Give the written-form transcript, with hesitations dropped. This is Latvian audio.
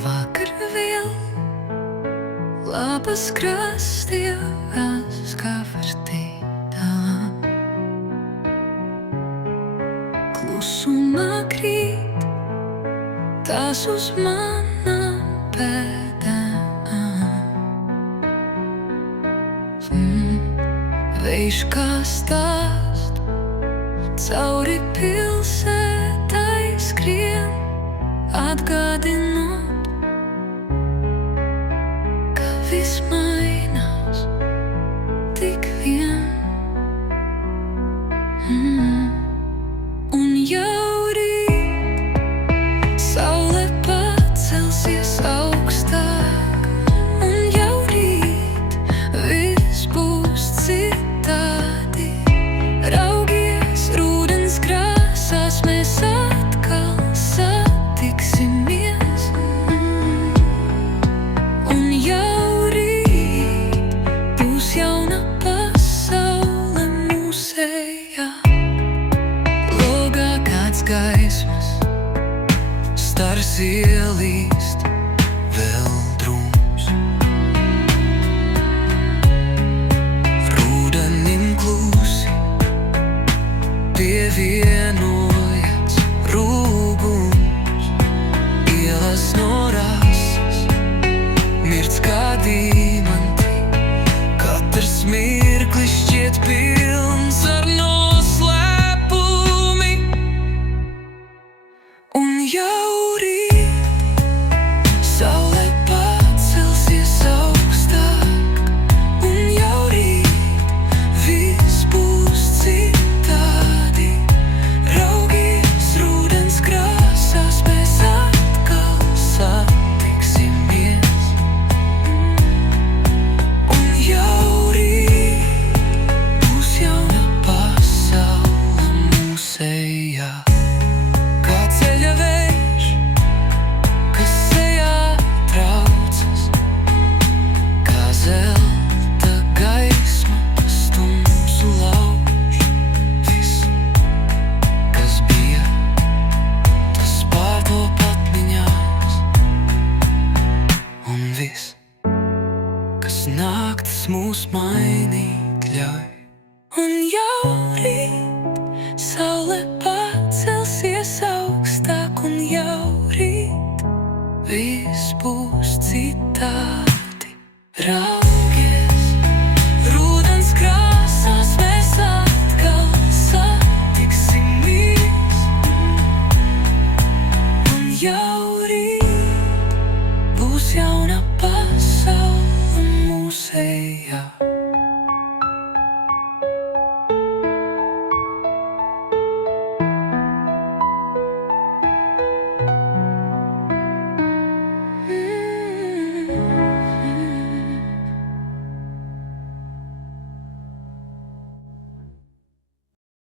Vakar vēl lapas krastījās kā vertītā. Klusumā krīt tās uz manām pēdām. Vējš kā stāst cauri pilsētai skrien, atgādinot, ka viss mainās tik vien. Un jau rīt saule pacelsies augstāk, un jau rīt viss būs citādi. Raugies rūdens krāsās, mēs atkal satiksimies. Un jau rīt būs jauna pasaule mūsējā. Logā kāds gaismas, stars ielīst vēl drūms. Rūdenim klusi pievienojas rūgums. Ielas no rases mirts kā dīmanti, katrs mirklis šķiet pilns ar noslēpumi. Un jau rīt saule pacelsies augstāk, un jau rīt viss būs citādi. Raugies rūdens krāsās, mēs atkal satiksimies. Un jau rīt būs jauna pasaule mūsējā. Kā ceļa vējš, kas sejā traucas, kā zelta gaisma, kas tumsu lauž. Viss, kas bija, tas pārtop atmiņās. Un viss, kas naktis mūs mainīt ļauj. Un jau rīt saule pacelsies augstāk, un jau rīt viss būs citādi. Raugies rūdens krāsās, mēs atkal satiksimies. Un jau rīt būs jauna pasaule mūsējā.